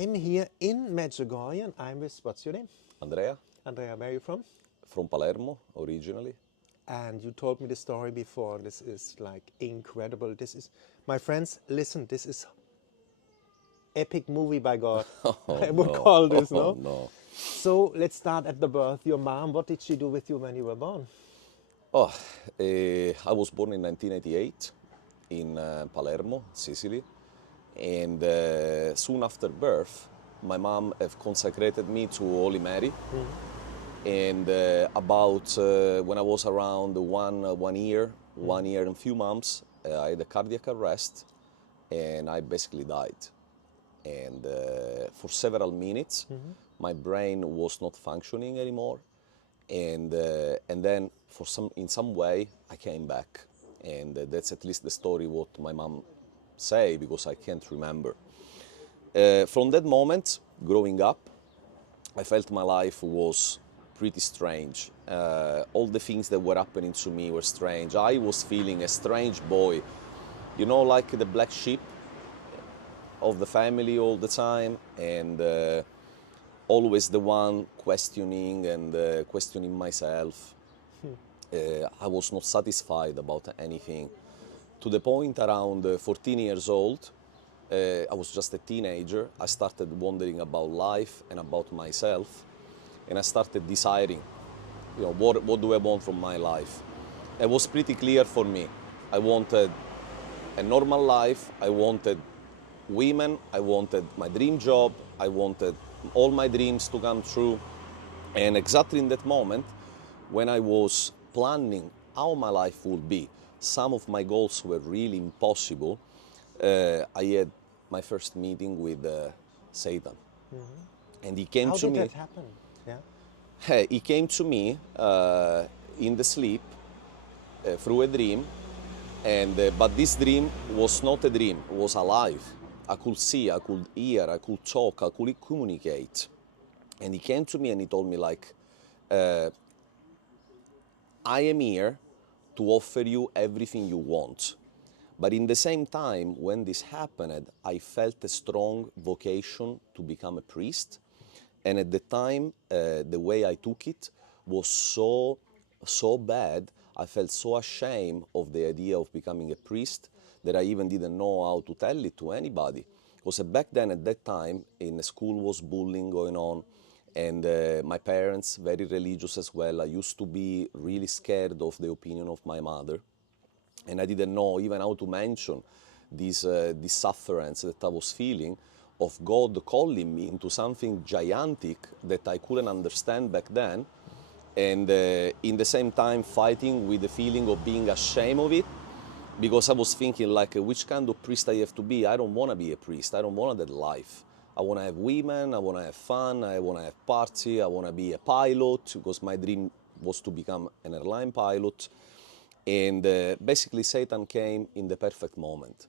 I'm here in Medjugorje and I'm with, what's your name? Andrea, Andrea, where are you from? from Palermo originally. And you told me the story before. This is like incredible. This is, my friends, listen, this is epic movie by God. Oh I would no, call this, oh no? no. So let's start at the birth. Your mom, what did she do with you when you were born? Oh, I was born in 1988 in Palermo, Sicily, and soon after birth, my mom have consecrated me to Holy Mary. And about when I was around one year, 1 year and few months, I had a cardiac arrest, and I basically died. And for several minutes, my brain was not functioning anymore, and then in some way I came back, and that's at least the story what my mom say, because I can't remember. From that moment, growing up, I felt my life was pretty strange. All the things that were happening to me were strange. I was feeling a strange boy, you know, like the black sheep of the family all the time, and always the one questioning and questioning myself. I was not satisfied about anything. To the point around 14 years old, I was just a teenager. I started wondering about life and about myself, and I started deciding, you know, what do I want from my life? It was pretty clear for me. I wanted a normal life. I wanted women. I wanted my dream job. I wanted all my dreams to come true. And exactly in that moment, when I was planning how my life would be, some of my goals were really impossible. I had my first meeting with Satan, and he came How to did me. that happen? Yeah. He came to me in the sleep through a dream, and but this dream was not a dream; it was alive. I could see, I could hear, I could talk, I could communicate. And he came to me and he told me like, I am here to offer you everything you want. But in the same time, when this happened, I felt a strong vocation to become a priest. And at the time, the way I took it was so bad. I felt so ashamed of the idea of becoming a priest that I even didn't know how to tell it to anybody. Because back then, at that time, in the school was bullying going on, and my parents, very religious as well. I used to be really scared of the opinion of my mother, and I didn't know even how to mention this sufferance that I was feeling of God calling me into something gigantic that I couldn't understand back then, and in the same time fighting with the feeling of being ashamed of it, because I was thinking like, which kind of priest I have to be? I don't want to be a priest. I don't want that life. I want to have women, I want to have fun, I want to have party, I want to be a pilot, because my dream was to become an airline pilot. And basically Satan came in the perfect moment,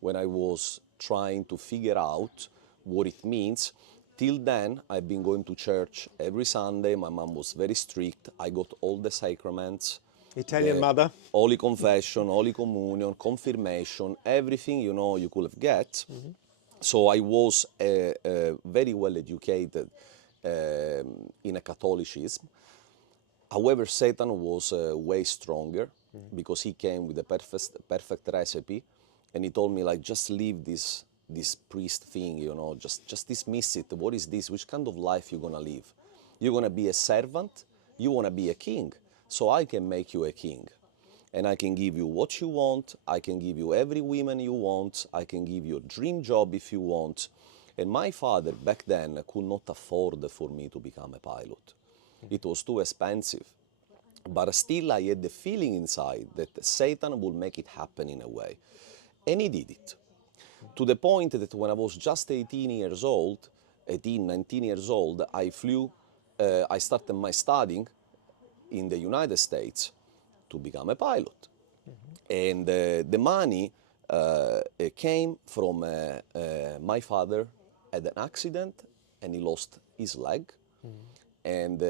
when I was trying to figure out what it means. Till then, I've been going to church every Sunday. My mom was very strict. I got all the sacraments. Italian mother. Holy confession, Holy communion, confirmation, everything, you know, you could have get. So I was very well educated in a Catholicism. However, Satan was way stronger, because he came with a perfect recipe, and he told me like, just leave this priest thing, you know, just dismiss it. What is this? Which kind of life you're gonna live? You're gonna be a servant? You wanna be a king? So I can make you a king, and I can give you what you want. I can give you every woman you want. I can give you a dream job if you want. And my father back then could not afford for me to become a pilot. It was too expensive. But still I had the feeling inside that Satan would make it happen in a way. And he did it. To the point that when I was just 18 years old, 18, 19 years old, I started my studying in the United States to become a pilot. And the money came from my father had an accident and he lost his leg. And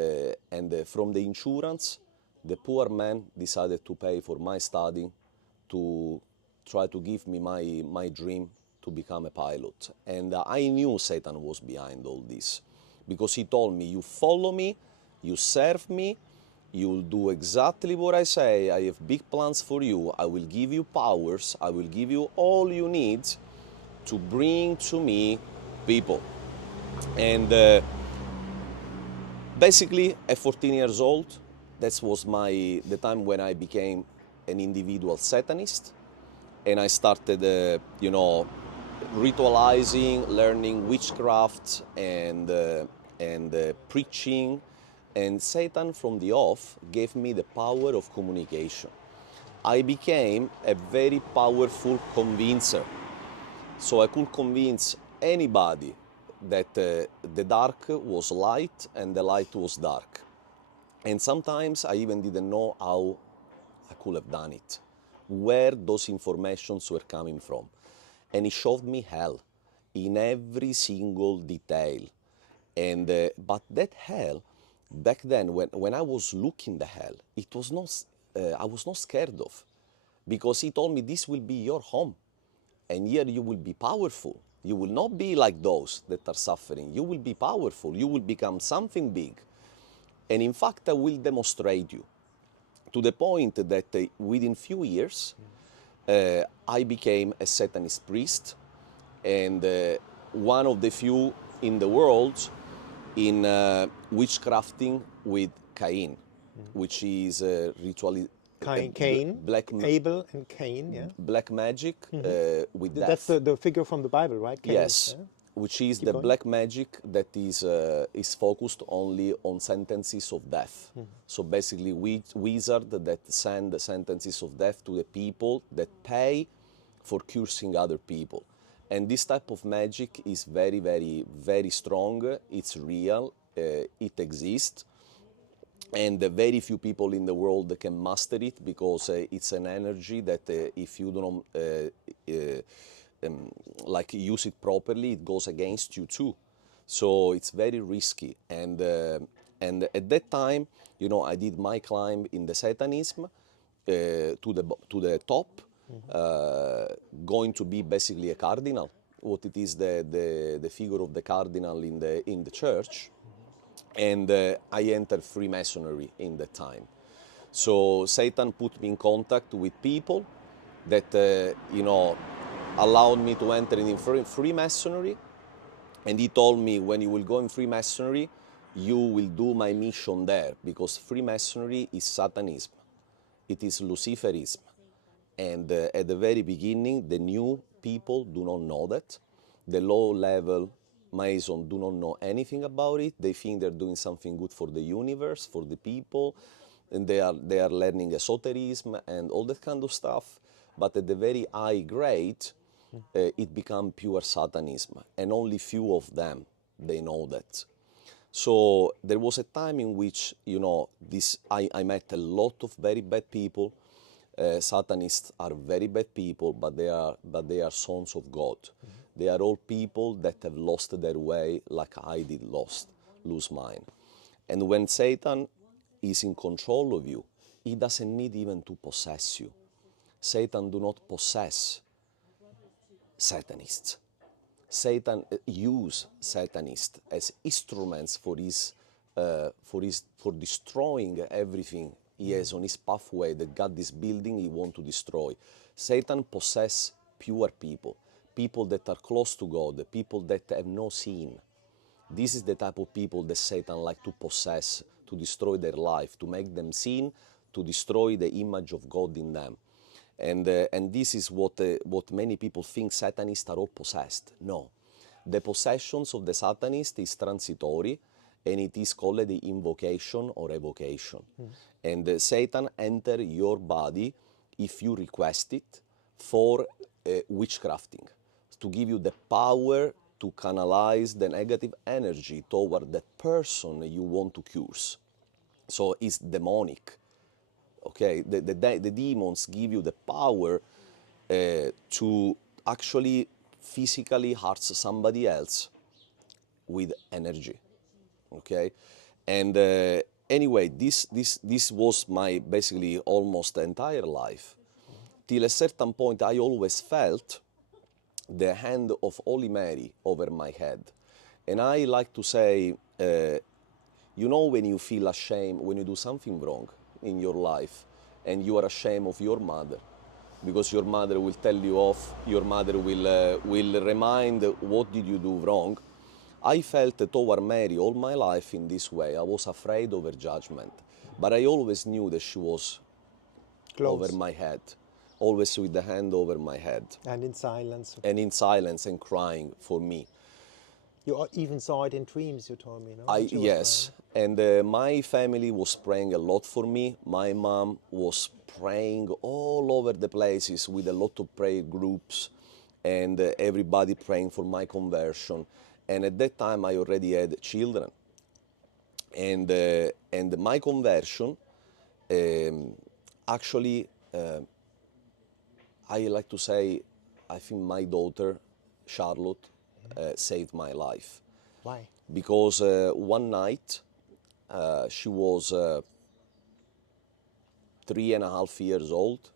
from the insurance, the poor man decided to pay for my study, to try to give me my dream to become a pilot. And I knew Satan was behind all this, because he told me, you follow me, you serve me, you'll do exactly what I say, I have big plans for you, I will give you powers, I will give you all you need to bring to me people. And basically, at 14 years old, that was the time when I became an individual Satanist, and I started, ritualizing, learning witchcraft, and preaching. And Satan, from the off, gave me the power of communication. I became a very powerful convincer. So I could convince anybody that the dark was light and the light was dark. And sometimes I even didn't know how I could have done it, where those informations were coming from. And he showed me hell in every single detail. And but that hell, back then, when I was looking the hell, it was not, I was not scared of, because he told me this will be your home, and here you will be powerful. You will not be like those that are suffering. You will be powerful. You will become something big. And in fact, I will demonstrate you, to the point that within few years, I became a Satanist priest, and one of the few in the world in witchcrafting with Cain, which is ritually Cain, black Abel and Cain, yeah. black magic with death. That's the figure from the Bible, right? Cain, Yes, yeah? which is Keep the going. black magic that is focused only on sentences of death. So basically, wizard that send the sentences of death to the people that pay for cursing other people. And this type of magic is very, very, very strong. It's real. It exists. And very few people in the world can master it, because it's an energy that if you don't like use it properly, it goes against you too. So it's very risky. And at that time, I did my climb in the Satanism to the top, going to be basically a cardinal. What it is, the figure of the cardinal in the church. And I entered Freemasonry in that time. So Satan put me in contact with people that, allowed me to enter in Freemasonry. And he told me, when you will go in Freemasonry, you will do my mission there, because Freemasonry is Satanism. It is Luciferism. And at the very beginning, the new people do not know that. The low-level Mason do not know anything about it. They think they're doing something good for the universe, for the people, and they are learning esotericism and all that kind of stuff. But at the very high grade, it becomes pure Satanism, and only few of them, they know that. So there was a time in which, I met a lot of very bad people. Satanists are very bad people, but they are sons of God. They are all people that have lost their way, like I did lose mine. And when Satan is in control of you, he doesn't need even to possess you. Satan do not possess Satanists. Satan use Satanists as instruments for destroying everything he has on his pathway that God is building, he wants to destroy. Satan possesses pure people, people that are close to God, people that have no sin. This is the type of people that Satan likes to possess, to destroy their life, to make them sin, to destroy the image of God in them. And this is what many people think Satanists are all possessed. No. The possessions of the Satanist is transitory, and it is called the invocation or evocation. And Satan enter your body if you request it for witchcrafting, to give you the power to canalize the negative energy toward the person you want to curse. So it's demonic. Okay, the demons give you the power to actually physically hurt somebody else with energy. Okay, and anyway, this was my basically almost entire life. Till a certain point, I always felt the hand of Holy Mary over my head. And I like to say, you know, when you feel ashamed, when you do something wrong in your life, and you are ashamed of your mother, because your mother will tell you off, your mother will remind what did you do wrong. I felt toward Mary all my life in this way. I was afraid of her judgment, but I always knew that she was Close. over my head, always with the hand over my head, And in silence. and in silence and crying for me. You even saw it in dreams, you told me, no? That she was Yes, and my family was praying a lot for me. My mom was praying all over the places with a lot of prayer groups, and everybody praying for my conversion. And at that time, I already had children, and my conversion actually, I like to say, I think my daughter Charlotte saved my life. Why? Because one night she was 3.5 years old,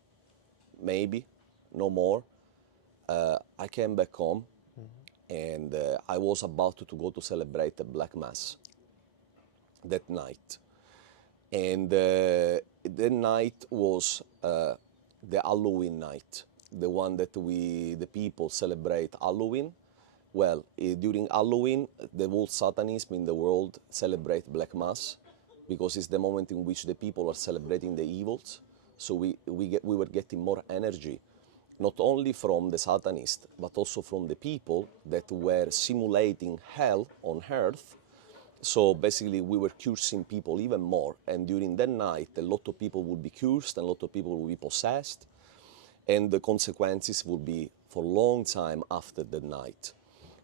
maybe, no more. I came back home, and I was about to go to celebrate the Black Mass that night. And that night was the Halloween night, the one that the people celebrate Halloween. Well, during Halloween, the whole Satanism in the world celebrate Black Mass, because it's the moment in which the people are celebrating the evils. So we were getting more energy, not only from the Satanists, but also from the people that were simulating hell on earth. So basically, we were cursing people even more. And during that night, a lot of people would be cursed, and a lot of people would be possessed. And the consequences would be for a long time after that night.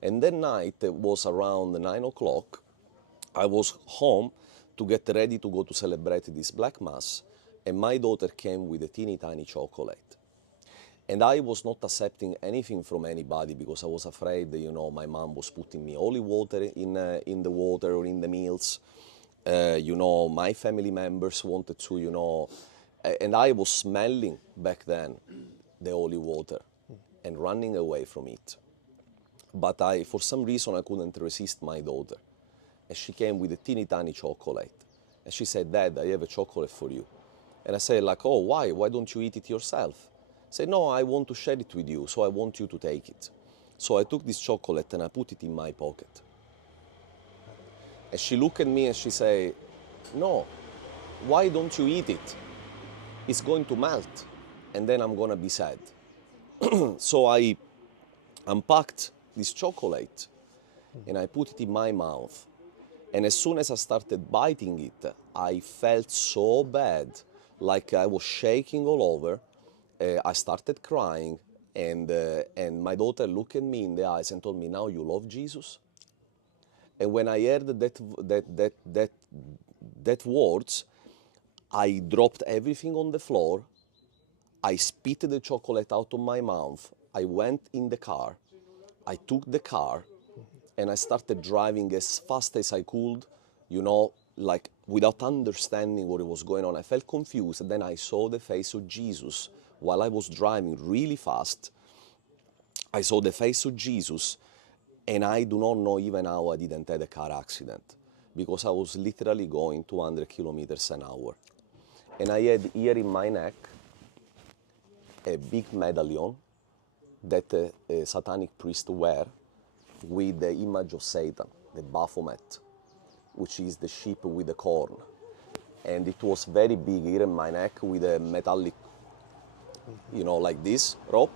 And that night, it was around 9 o'clock. I was home to get ready to go to celebrate this Black Mass. And my daughter came with a teeny tiny chocolate. And I was not accepting anything from anybody, because I was afraid that, you know, my mom was putting me holy water in the water or in the meals. You know, my family members wanted to, you know, and I was smelling back then the holy water and running away from it. But for some reason, I couldn't resist my daughter. And she came with a teeny tiny chocolate. And she said, "Dad, I have a chocolate for you." And I said, like, "Oh, why? Why don't you eat it yourself?" I said, "No, I want to share it with you, so I want you to take it." So I took this chocolate and I put it in my pocket. And she looked at me and she said, "No, why don't you eat it? It's going to melt, and then I'm gonna be sad." So I unpacked this chocolate and I put it in my mouth. And as soon as I started biting it, I felt so bad, like I was shaking all over. I started crying, and my daughter looked at me in the eyes and told me, "Now you love Jesus?" And when I heard that words, I dropped everything on the floor. I spit the chocolate out of my mouth. I went in the car. I took the car, and I started driving as fast as I could, you know, like without understanding what was going on. I felt confused, and then I saw the face of Jesus while I was driving really fast. I saw the face of Jesus, and I do not know even how I didn't have a car accident, because I was literally going 200 kilometers an hour. And I had here in my neck a big medallion that a Satanic priest wear with the image of Satan, the Baphomet, which is the sheep with the corn. And it was very big here in my neck with a metallic, you know, like this rope.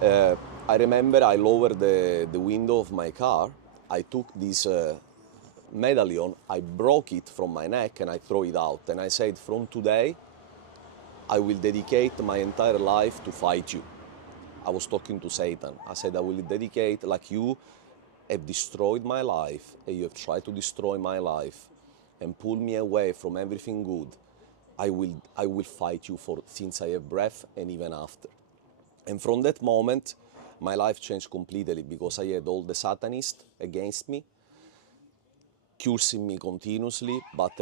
I remember I lowered the window of my car. I took this medallion, I broke it from my neck and I threw it out. And I said, "From today, I will dedicate my entire life to fight you." I was talking to Satan. I said, "I will dedicate, like you have destroyed my life, and you have tried to destroy my life and pull me away from everything good. I will fight you for since I have breath and even after." And from that moment, my life changed completely, because I had all the Satanists against me, cursing me continuously, but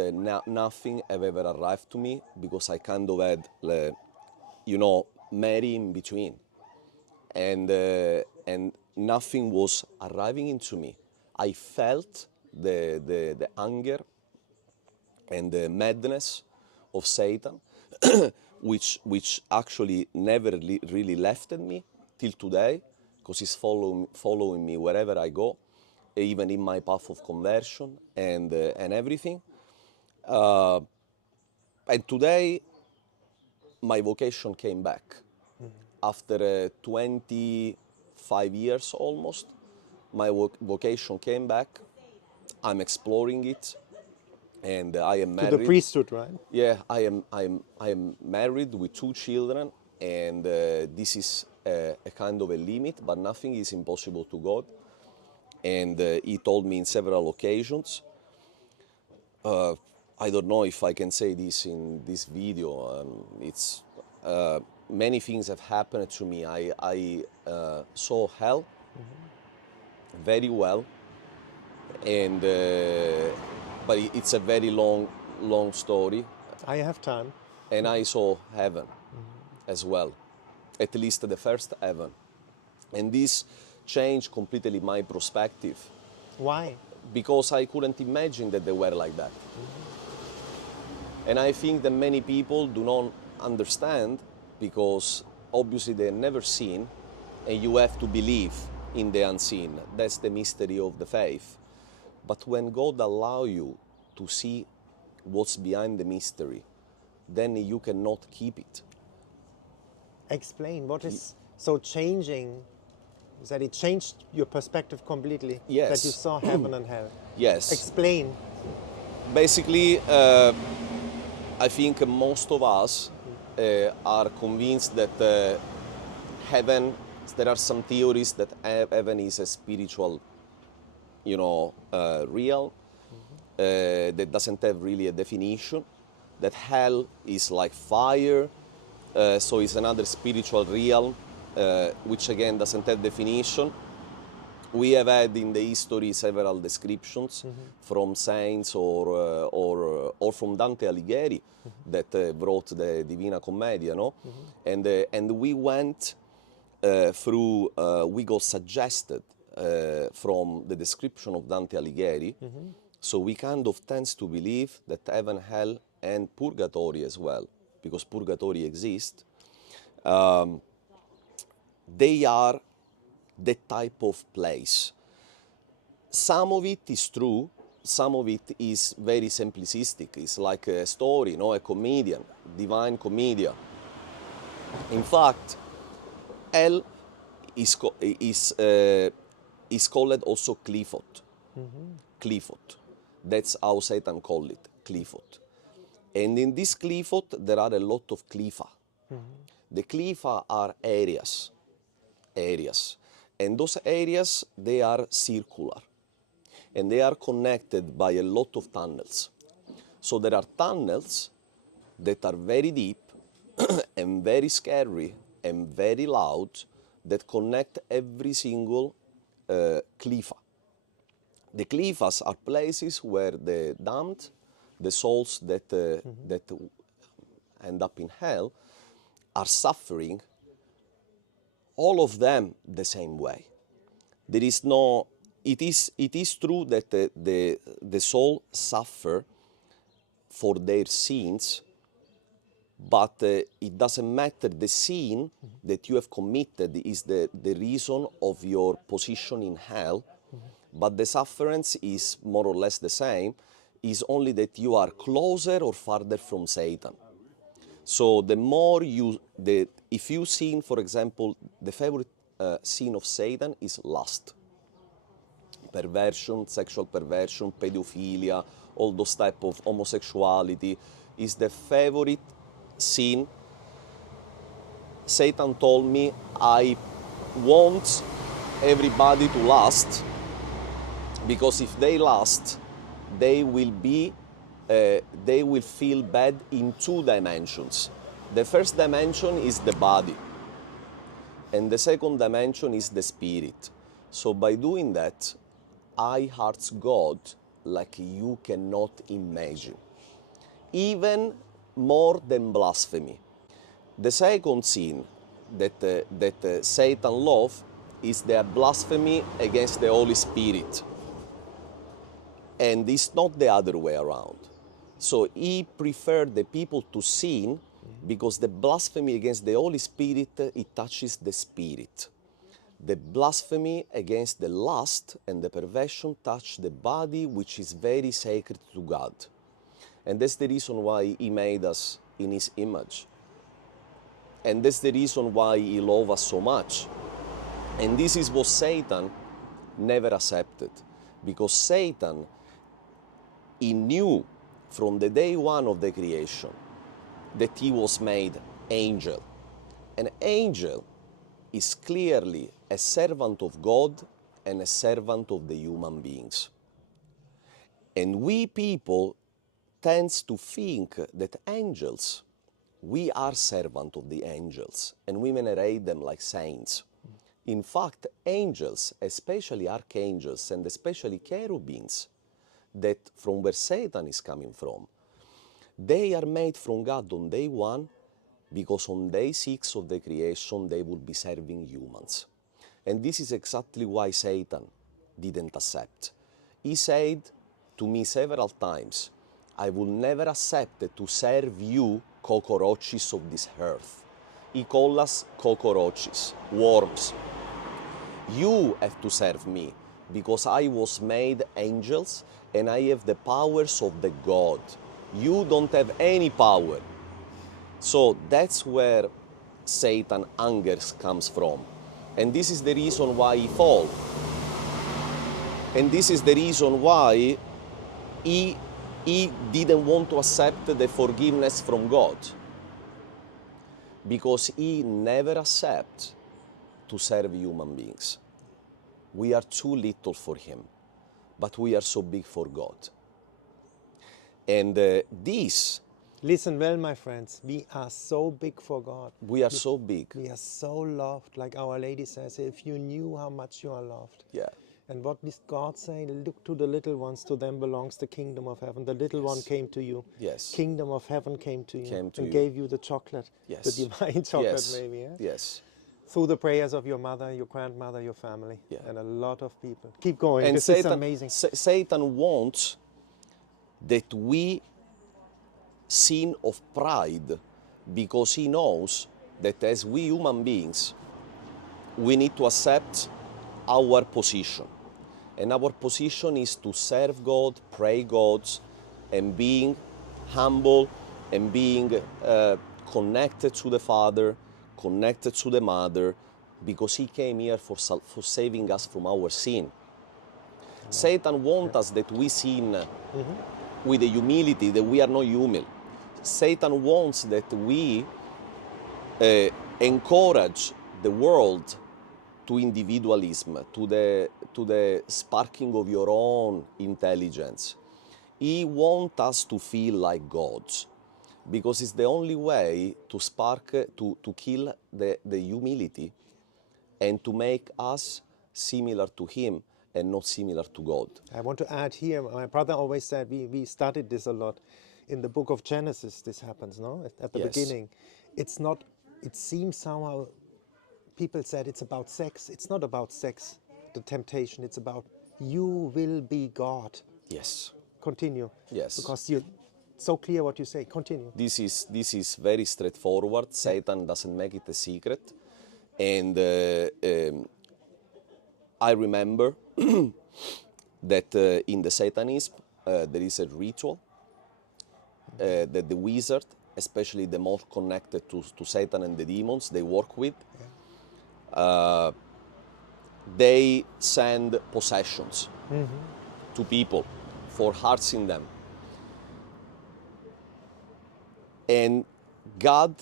nothing have ever arrived to me, because I kind of had, you know, Mary in between. and nothing was arriving into me. I felt the anger and the madness of Satan, which actually never really left me till today, because he's following me wherever I go, even in my path of conversion and everything. And today, my vocation came back. After 25 years almost, my vocation came back. I'm exploring it, and I am To married. the priesthood, right? Yeah, I am married with 2 children, and this is a kind of a limit, but nothing is impossible to God. And he told me in several occasions, I don't know if I can say this in this video, it's many things have happened to me. I saw hell very well, and but it's a very long story. I have time. And I saw heaven as well, at least the first heaven. And this changed completely my perspective, Why? because I couldn't imagine that they were like that. And I think that many people do not understand, because obviously they've never seen, and you have to believe in the unseen. That's the mystery of the faith. But when God allows you to see what's behind the mystery, then you cannot keep it. Explain what is so changing, that it changed your perspective completely. Yes. That you saw heaven and hell. Yes. Explain. Basically, I think most of us are convinced that heaven, there are some theories that heaven is a spiritual, real, that doesn't have really a definition, that hell is like fire, so it's another spiritual realm, which again doesn't have definition. We have had in the history several descriptions from saints or from Dante Alighieri that wrote the Divina Commedia, no? And we went through, we got suggested from the description of Dante Alighieri, so we kind of tend to believe that heaven, hell, and purgatory as well, because purgatory exists, they are that type of place. Some of it is true, some of it is very simplistic. It's like a story, a comedian, divine commedia. In fact, hell is called also Clifford. Clifford. That's how Satan called it, Clifford. And in this Clifford, there are a lot of cliffa. The cliffa are areas. And those areas, they are circular. And they are connected by a lot of tunnels. So there are tunnels that are very deep and very scary and very loud that connect every single cliffa. The cliffas are places where the damned, the souls that end up in hell, are suffering, all of them the same way. There is no, it is true that the soul suffer for their sins, but it doesn't matter. The sin that you have committed is the reason of your position in hell, but the sufferance is more or less the same, is only that you are closer or farther from Satan. So the more if you sin, for example, the favorite sin of Satan is lust. Perversion, sexual perversion, pedophilia, all those type of homosexuality is the favorite sin. Satan told me, I want everybody to lust, because if they lust, they will feel bad in 2 dimensions. The first dimension is the body, and the second dimension is the spirit. So by doing that, I hurt God like you cannot imagine, even more than blasphemy. The second sin that Satan love is the blasphemy against the Holy Spirit. And it's not the other way around. So he preferred the people to sin because the blasphemy against the Holy Spirit, it touches the spirit. The blasphemy against the lust and the perversion touch the body, which is very sacred to God. And that's the reason why he made us in his image. And that's the reason why he loves us so much. And this is what Satan never accepted. Because Satan, he knew from the day one of the creation that he was made angel. An angel is clearly a servant of God and a servant of the human beings. And we people tends to think that angels, we are servant of the angels, and we venerate them like saints. In fact, angels, especially archangels and especially cherubims, that from where Satan is coming from, they are made from God on day one, because on day 6 of the creation they will be serving humans. And this is exactly why Satan didn't accept. He said to me several times, I will never accept to serve you cockroaches of this earth. He called us cockroaches, worms. You have to serve me, because I was made angels and I have the powers of the God. You don't have any power. So that's where Satan anger comes from. And this is the reason why he fall. And this is the reason why he didn't want to accept the forgiveness from God. Because he never accepts to serve human beings. We are too little for him, but we are so big for God. And this... Listen well, my friends, we are so big for God. We are so big. We are so loved, like Our Lady says, if you knew how much you are loved. Yeah. And what does God say? Look to the little ones, to them belongs the kingdom of heaven. The little one came to you. Yes. Kingdom of heaven came to you and you. gave you the chocolate, Yes. the divine chocolate Yes. maybe. Yeah? Yes. Through the prayers of your mother, your grandmother, your family, and a lot of people. Keep going, And this Satan, is amazing. Satan wants that we sin of pride, because he knows that as we human beings, we need to accept our position. And our position is to serve God, pray God, and being humble and being connected to the Father, connected to the Mother, because he came here for saving us from our sin. Satan wants us that we sin with the humility, that we are not humble. Satan wants that we encourage the world to individualism, to the sparking of your own intelligence. He wants us to feel like gods, because it's the only way to spark, to kill the humility and to make us similar to him and not similar to God. I want to add here, my brother always said, we studied this a lot. In the book of Genesis, this happens, no? At the beginning. It's not, it seems somehow, people said it's about sex. It's not about sex, the temptation. It's about, you will be God. Yes. Continue. Yes. Because you're so clear what you say. Continue. This is very straightforward. Satan doesn't make it a secret. And I remember that in the Satanism, there is a ritual that the wizard, especially the more connected to Satan and the demons they work with, they send possessions to people for hurting them. And God,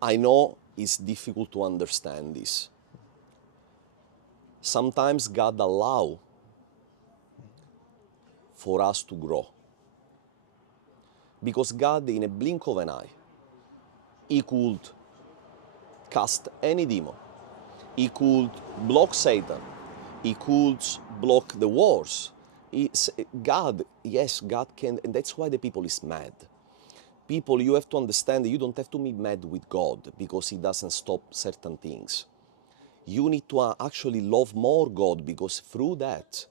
I know it's difficult to understand this. Sometimes God allows for us to grow. Because God, in a blink of an eye, he could cast any demon. He could block Satan. He could block the wars. God can, and that's why the people is mad. People, you have to understand that you don't have to be mad with God because he doesn't stop certain things. You need to actually love more God, because through that,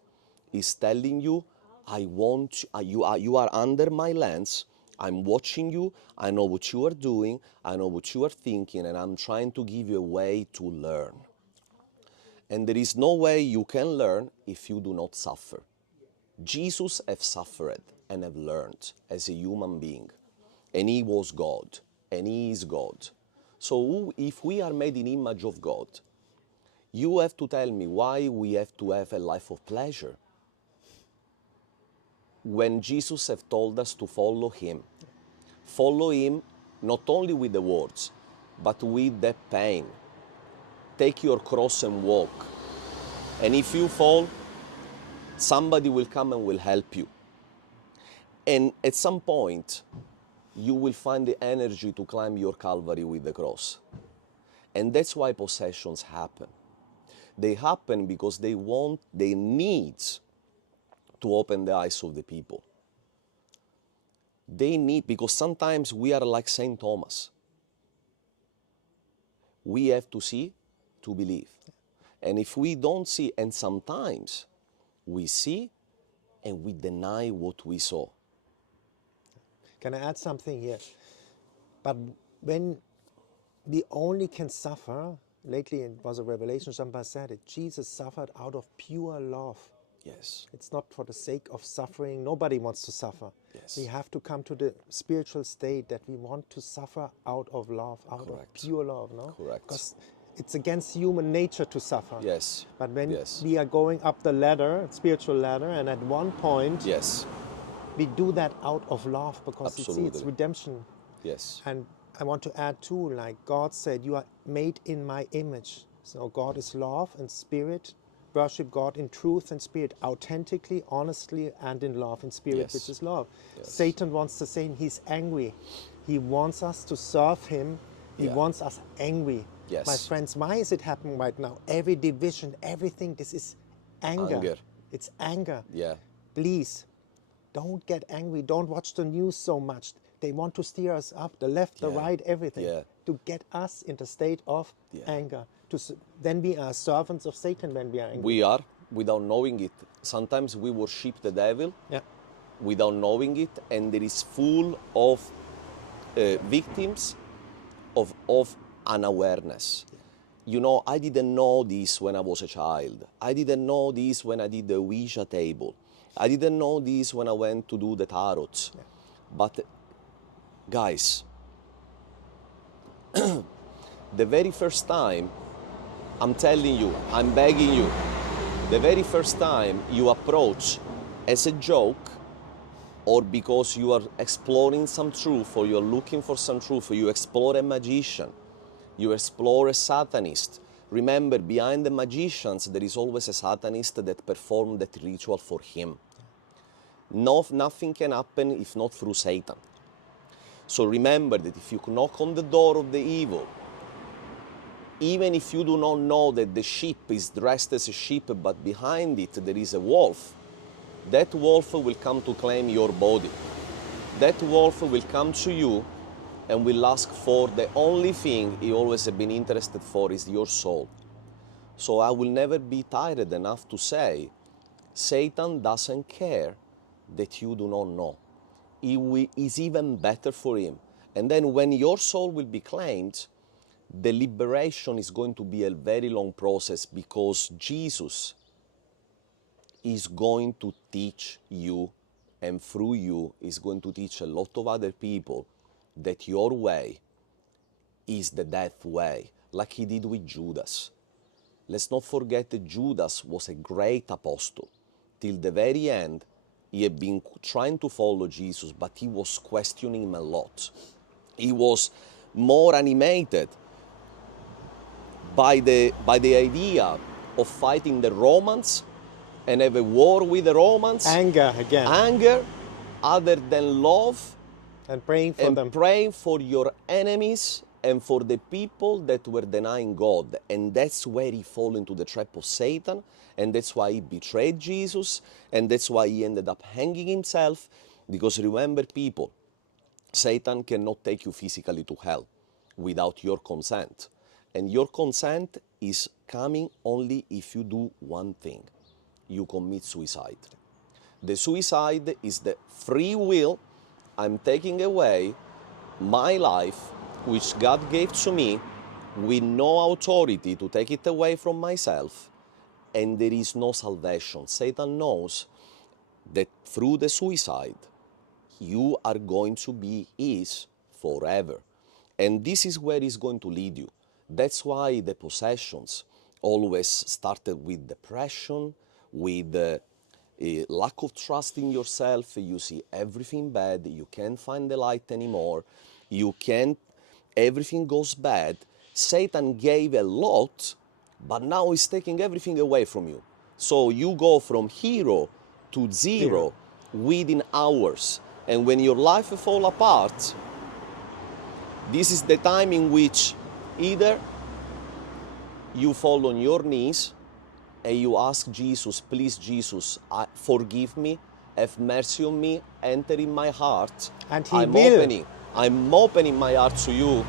he's telling you, I want you are under my lens. I'm watching you. I know what you are doing. I know what you are thinking, and I'm trying to give you a way to learn. And there is no way you can learn if you do not suffer. Jesus have suffered and have learned as a human being, and he was God, and he is God. So if we are made in the image of God, you have to tell me why we have to have a life of pleasure when Jesus have told us to follow him. Follow him not only with the words, but with the pain. Take your cross and walk. And if you fall, somebody will come and will help you. And at some point, you will find the energy to climb your Calvary with the cross. And that's why possessions happen. They happen because they need to open the eyes of the people. They need, because sometimes we are like St. Thomas. We have to see to believe. And if we don't see, and sometimes we see and we deny what we saw. Can I add something here? But when we only can suffer, lately it was a revelation, somebody said it, Jesus suffered out of pure love. Yes. It's not for the sake of suffering. Nobody wants to suffer. Yes. We have to come to the spiritual state that we want to suffer out of love, out of pure love, no? Correct. Because it's against human nature to suffer. Yes. But when Yes. we are going up the ladder, spiritual ladder, and at one point Yes. we do that out of love, because it's redemption. Yes. And I want to add too, like God said, you are made in my image. So God is love and spirit. Worship God in truth and spirit, authentically, honestly, and in love and spirit, Yes. which is love. Yes. Satan wants the same. He's angry. He wants us to serve him. He wants us angry. Yes. My friends, why is it happening right now? Every division, everything, this is anger. It's anger. Yeah. Please, don't get angry. Don't watch the news so much. They want to steer us up, the left, the right, everything, to get us in the state of anger. Then we are servants of Satan when we are angry. We are, without knowing it. Sometimes we worship the devil without knowing it, and it is full of victims of unawareness. You know, I didn't know this when I was a child. I didn't know this when I did the Ouija table. I didn't know this when I went to do the tarots. But guys, the very first time, I'm telling you, I'm begging you, the very first time you approach as a joke, or because you are exploring some truth, or you're looking for some truth, or you explore a magician, you explore a Satanist, remember, behind the magicians there is always a Satanist that performed that ritual for him. Nothing can happen if not through Satan. So remember that if you knock on the door of the evil, even if you do not know that the sheep is dressed as a sheep, but behind it there is a wolf, that wolf will come to claim your body. That wolf will come to you and will ask for the only thing he always has been interested for, is your soul. So I will never be tired enough to say, Satan doesn't care that you do not know. It is even better for him. And then when your soul will be claimed, the liberation is going to be a very long process, because Jesus is going to teach you, and through you is going to teach a lot of other people that your way is the death way, like he did with Judas. Let's not forget that Judas was a great apostle. Till the very end, he had been trying to follow Jesus, but he was questioning him a lot. He was more animated by the idea of fighting the Romans and have a war with the Romans. Anger again. Anger, other than love. And praying for them. And praying for your enemies and for the people that were denying God. And that's where he fell into the trap of Satan. And that's why he betrayed Jesus. And that's why he ended up hanging himself. Because remember, people, Satan cannot take you physically to hell without your consent. And your consent is coming only if you do one thing. You commit suicide. The suicide is the free will. I'm taking away my life, which God gave to me, with no authority to take it away from myself, and there is no salvation. Satan knows that through the suicide, you are going to be his forever. And this is where he's going to lead you. That's why the possessions always started with depression, with a lack of trust in yourself. You see everything bad, you can't find the light anymore, everything goes bad. Satan gave a lot, but now he's taking everything away from you. So you go from hero to zero within hours. And when your life fall apart, this is the time in which either you fall on your knees and you ask Jesus, please Jesus, forgive me, have mercy on me, enter in my heart. And he will. I'm opening my heart to you,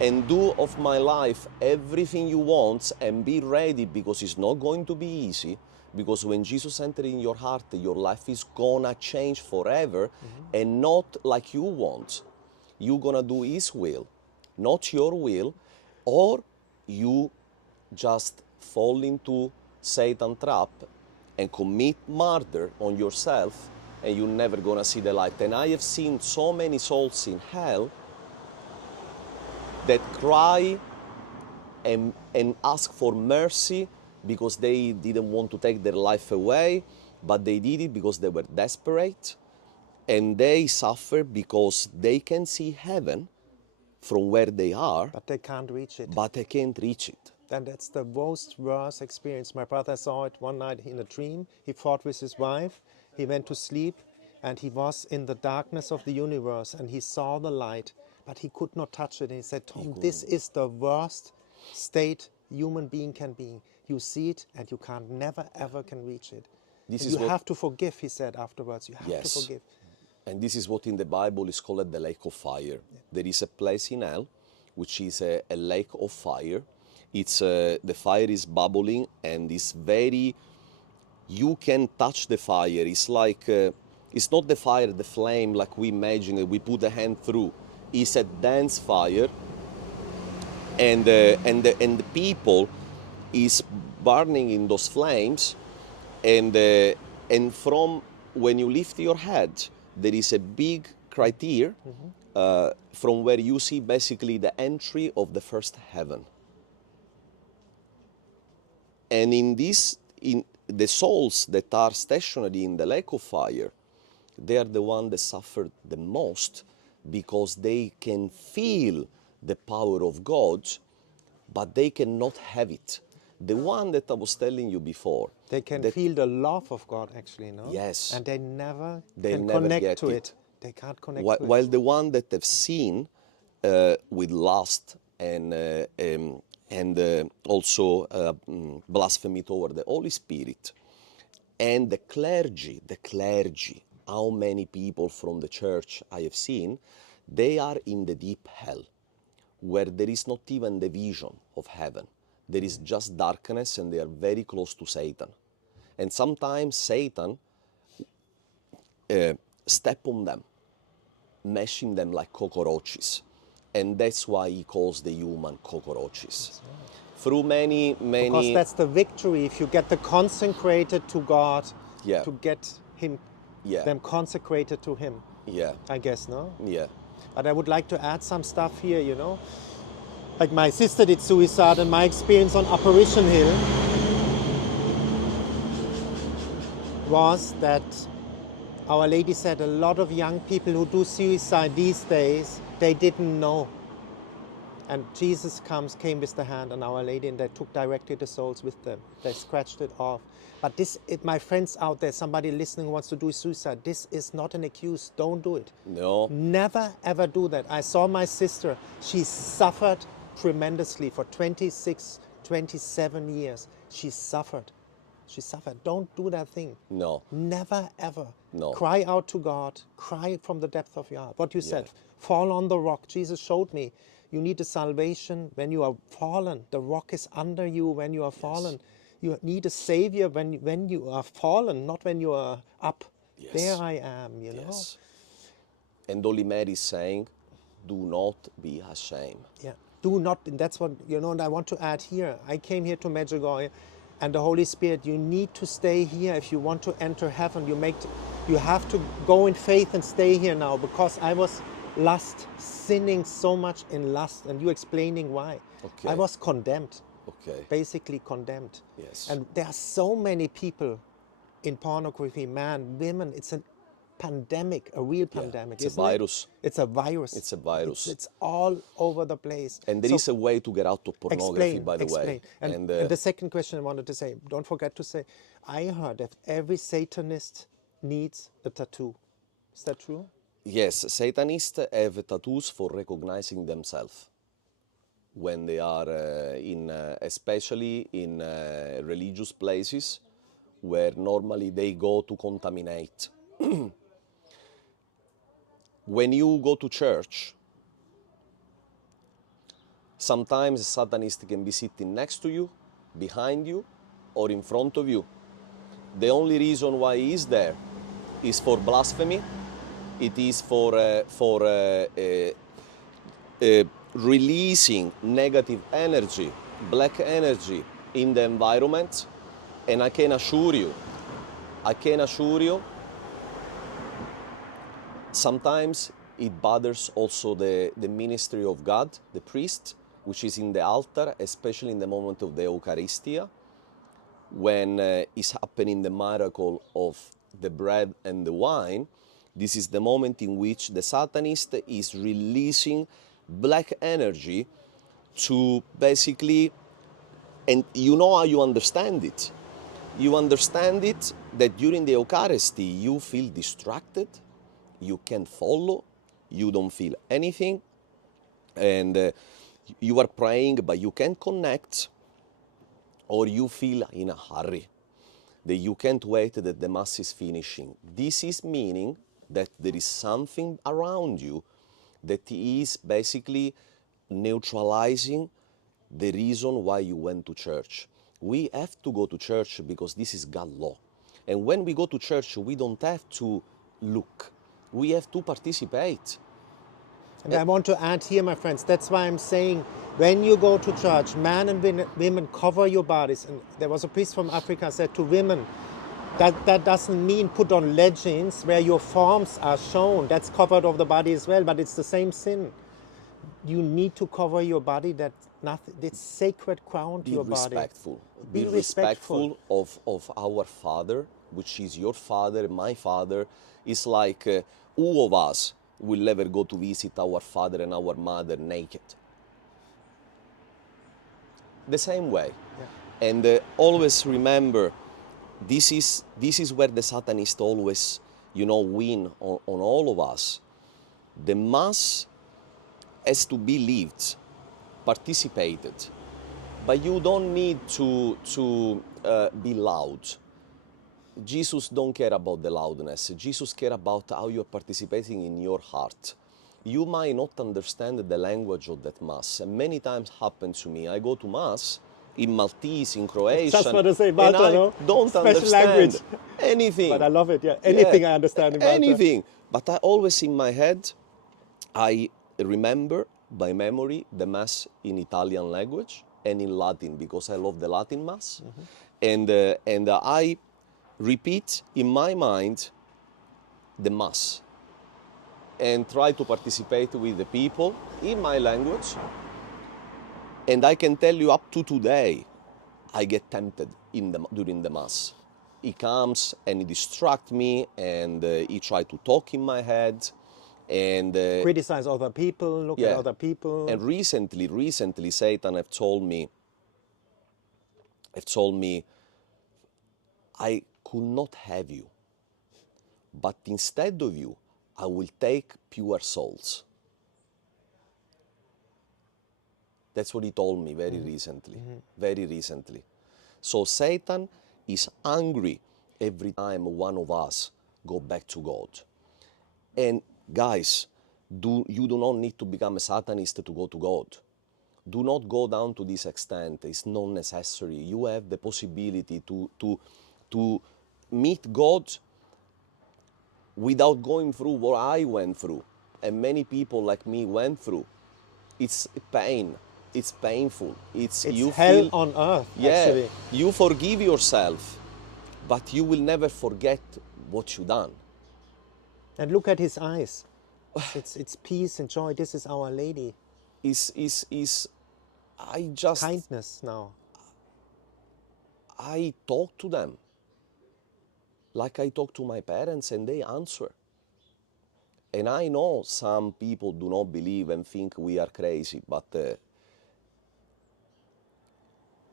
and do of my life everything you want, and be ready, because it's not going to be easy. Because when Jesus enters in your heart, your life is gonna change forever, and not like you want. You're gonna do his will, not your will, or you just fall into Satan's trap and commit murder on yourself, and you're never gonna see the light. And I have seen so many souls in hell that cry and ask for mercy because they didn't want to take their life away, but they did it because they were desperate, and they suffer because they can see heaven from where they are, But they can't reach it. but they can't reach it. And that's the most worst experience. My brother saw it one night in a dream. He fought with his wife. He went to sleep, and he was in the darkness of the universe, and he saw the light, but he could not touch it. And he said, Tom, this is the worst state human being can be. You see it, and you can't, never, ever can reach it. You have to forgive, he said afterwards. You have to forgive. And this is what in the Bible is called the lake of fire. There is a place in hell, which is a lake of fire. It's the fire is bubbling, and it's very, you can touch the fire. It's like, it's not the fire, the flame like we imagine it, we put the hand through. It's a dense fire, and the people is burning in those flames, and from when you lift your head, there is a big crater from where you see basically the entry of the first heaven. And in the souls that are stationary in the lake of fire, they are the ones that suffer the most, because they can feel the power of God, but they cannot have it. The one that I was telling you before. They can feel the love of God, actually, no? Yes. And they never connect get to it. They can't connect to it. While the one that have seen with lust and also blasphemy toward the Holy Spirit, and the clergy, how many people from the church I have seen, they are in the deep hell, where there is not even the vision of heaven. There is just darkness, and they are very close to Satan. And sometimes Satan step on them, mashing them like cockroaches. And that's why he calls the human cockroaches. Through many... Because that's the victory. If you get the consecrated to God, to get them consecrated to him. I guess, no? But I would like to add some stuff here, you know. Like my sister did suicide, and my experience on Apparition Hill was that Our Lady said a lot of young people who do suicide these days, they didn't know. And Jesus came with the hand on Our Lady, and they took directly the souls with them. They scratched it off. But my friends out there, somebody listening who wants to do suicide, this is not an excuse. Don't do it. No. Never, ever do that. I saw my sister. She suffered tremendously for 26, 27 years. She suffered. She suffered. Don't do that thing. No. Never, ever. No. Cry out to God. Cry from the depth of your heart. What you said, fall on the rock. Jesus showed me. You need a salvation when you are fallen. The rock is under you when you are fallen. You need a savior when you are fallen, not when you are up. Yes. There I am, you know. Yes. And Holy Mary is saying, do not be ashamed. Yeah. Do not, and that's what, you know, and I want to add here. I came here to Medjugorje, and the Holy Spirit, you need to stay here if you want to enter heaven. You have to go in faith and stay here now, because I was sinning so much in lust, and you explaining why. Okay. I was condemned. Okay. Basically condemned. Yes. And there are so many people in pornography, man, women. It's a pandemic, a real pandemic. It's a virus. It's a virus. It's a virus. It's all over the place. And there is a way to get out of pornography, by the way. And the second question I wanted to say, don't forget to say, I heard that every Satanist needs a tattoo. Is that true? Yes, Satanists have tattoos for recognizing themselves when they are especially in religious places where normally they go to contaminate. When you go to church, sometimes a Satanist can be sitting next to you, behind you, or in front of you. The only reason why he is there is for blasphemy. It is for releasing negative energy, black energy in the environment. And I can assure you, sometimes it bothers also the ministry of God, the priest, which is in the altar, especially in the moment of the Eucharistia, when is happening the miracle of the bread and the wine. This is the moment in which the Satanist is releasing black energy to basically, and you know how you understand it. You understand it that during the Eucharisty you feel distracted, you can't follow, you don't feel anything, and you are praying but you can't connect, or you feel in a hurry, that you can't wait that the Mass is finishing. This is meaning that there is something around you that is basically neutralizing the reason why you went to church. We have to go to church because this is God's law. And when we go to church, we don't have to look. We have to participate. And I want to add here, my friends, that's why I'm saying, when you go to church, men and women cover your bodies. And there was a priest from Africa said to women, that doesn't mean put on leggings where your forms are shown. That's covered of the body as well, but it's the same sin. You need to cover your body. That nothing. It's sacred ground to your body. Be respectful of our Father, which is your Father, my Father. It's like who of us will ever go to visit our father and our mother naked? The same way. Yeah. And always remember, this is where the Satanists always, win on all of us. The Mass has to be lived, participated, but you don't need to be loud. Jesus don't care about the loudness. Jesus cares about how you're participating in your heart. You might not understand the language of that Mass. And many times happens to me. I go to Mass in Maltese, in Croatian, just want to say, Malta, and I no? don't Special understand language. anything. But I love it, yeah. Anything I understand about anything. But I always in my head, I remember by memory the Mass in Italian language and in Latin, because I love the Latin Mass. Mm-hmm. And I repeat in my mind the Mass and try to participate with the people in my language. And I can tell you, up to today, I get tempted during the Mass. He comes and he distracts me, and he tries to talk in my head, and criticize other people, look at other people. And recently, Satan have told me, I could not have you, but instead of you, I will take pure souls. That's what he told me very recently. So Satan is angry every time one of us go back to God. And guys, you do not need to become a Satanist to go to God. Do not go down to this extent. It's not necessary. You have the possibility to meet God without going through what I went through, and many people like me went through. It's pain. It's painful. It's you hell feel, on earth, yeah, actually. you forgive yourself, but you will never forget what you done. And look at his eyes. It's peace and joy. This is Our Lady. Kindness now. I talk to them like I talk to my parents, and they answer. And I know some people do not believe and think we are crazy, but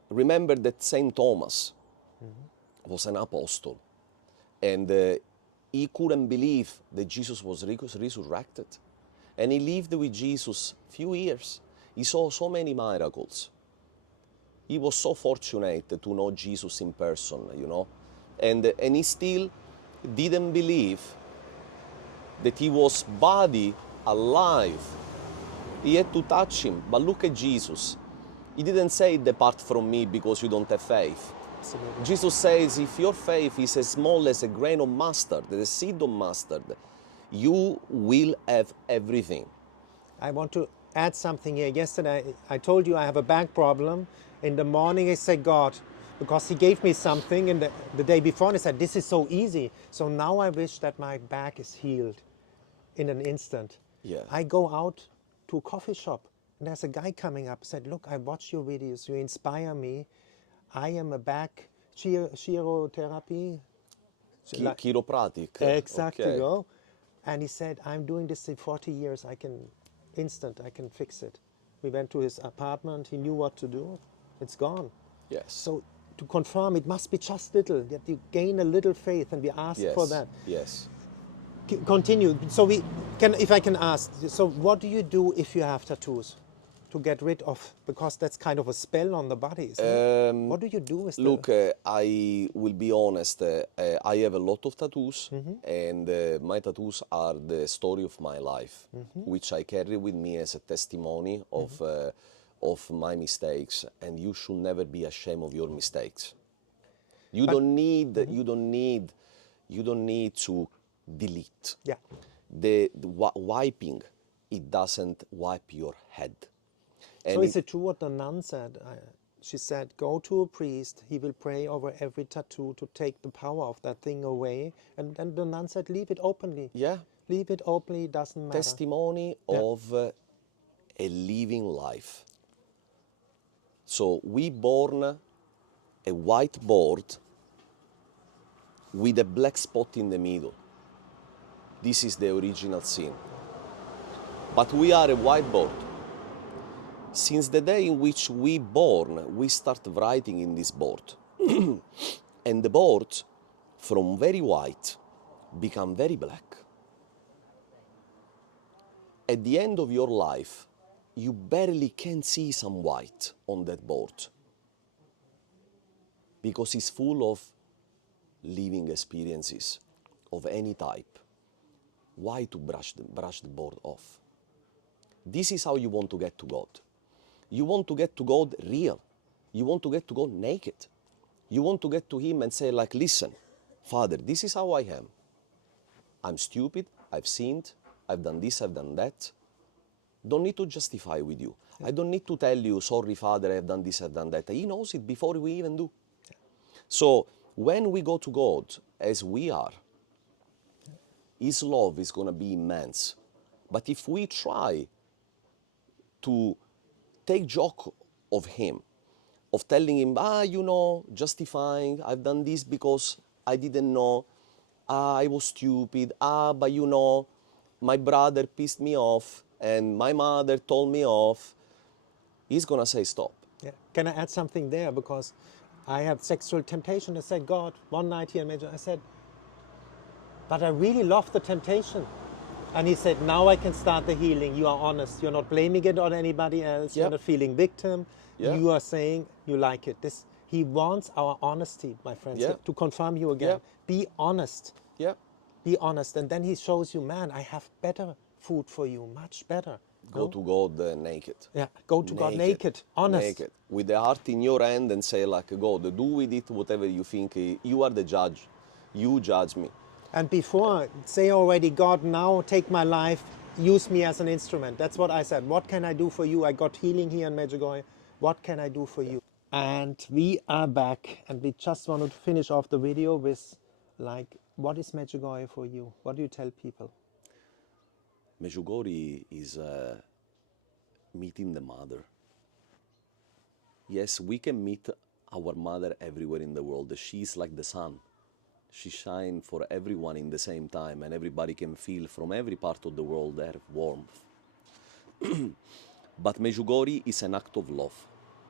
remember that Saint Thomas was an apostle, and he couldn't believe that Jesus was resurrected. And he lived with Jesus few years. He saw so many miracles. He was so fortunate to know Jesus in person, you know. And he still didn't believe that he was body alive. He had to touch him. But look at Jesus. He didn't say, depart from me because you don't have faith. Absolutely. Jesus says, if your faith is as small as a grain of mustard, the seed of mustard, you will have everything. I want to add something here. Yesterday, I told you I have a back problem. In the morning, I said, God, because he gave me something, and the day before, and I said, this is so easy. So now I wish that my back is healed in an instant. Yeah. I go out to a coffee shop, and there's a guy coming up, said, look, I watch your videos, you inspire me. I am a back chirotherapy. Chiropractic. Exactly. Okay. Go. And he said, I'm doing this in 40 years. I can fix it. We went to his apartment. He knew what to do. It's gone. Yes. So to confirm, it must be just little, that you gain a little faith, and we ask for that. Yes. Continue. So we can, if I can ask, so what do you do if you have tattoos? To get rid of, because that's kind of a spell on the body, isn't it? What do you do with Look, I will be honest, I have a lot of tattoos, and my tattoos are the story of my life, which I carry with me as a testimony of my mistakes, and you should never be ashamed of your mistakes. You don't need to delete. Yeah. The wiping, it doesn't wipe your head. So is it true what the nun said? She said, go to a priest, he will pray over every tattoo to take the power of that thing away. And then the nun said, leave it openly. Yeah. Leave it openly, doesn't matter. Testimony of a living life. So we born a white board with a black spot in the middle. This is the original sin. But we are a white board. Since the day in which we born, we start writing in this board. And the board, from very white, become very black. At the end of your life, you barely can see some white on that board, because it's full of living experiences of any type. Why to brush the board off? This is how you want to get to God. You want to get to God real. You want to get to God naked. You want to get to Him and say, like, listen, Father, this is how I am. I'm stupid, I've sinned, I've done this, I've done that. Don't need to justify with you. I don't need to tell you, sorry, Father, I've done this, I've done that. He knows it before we even do. So when we go to God as we are, His love is going to be immense. But if we try to take joke of Him, of telling Him, justifying, I've done this because I didn't know, I was stupid, but my brother pissed me off, and my mother told me off, He's gonna say stop. Yeah. Can I add something there? Because I had sexual temptation. I said, God, one night here in Medjugorje, I said, but I really love the temptation. And He said, now I can start the healing. You are honest. You're not blaming it on anybody else. Yep. You're not feeling victim. Yeah. You are saying you like it. He wants our honesty, my friends. Yeah. To confirm you again, be honest. Yeah. Be honest, and then he shows you, man, I have better food for you, much better. Go to God naked. Yeah, go to God naked, honest. Naked, with the heart in your hand, and say like, God, do with it whatever you think. You are the judge. You judge me. And before, say already, God, now take my life, use me as an instrument. That's what I said. What can I do for you? I got healing here in Medjugorje. What can I do for you? And we are back, and we just wanted to finish off the video with, like, what is Medjugorje for you? What do you tell people? Medjugorje is meeting the mother. Yes, we can meet our mother everywhere in the world. She's like the sun. She shines for everyone in the same time, and everybody can feel from every part of the world their warmth. But Medjugorje is an act of love.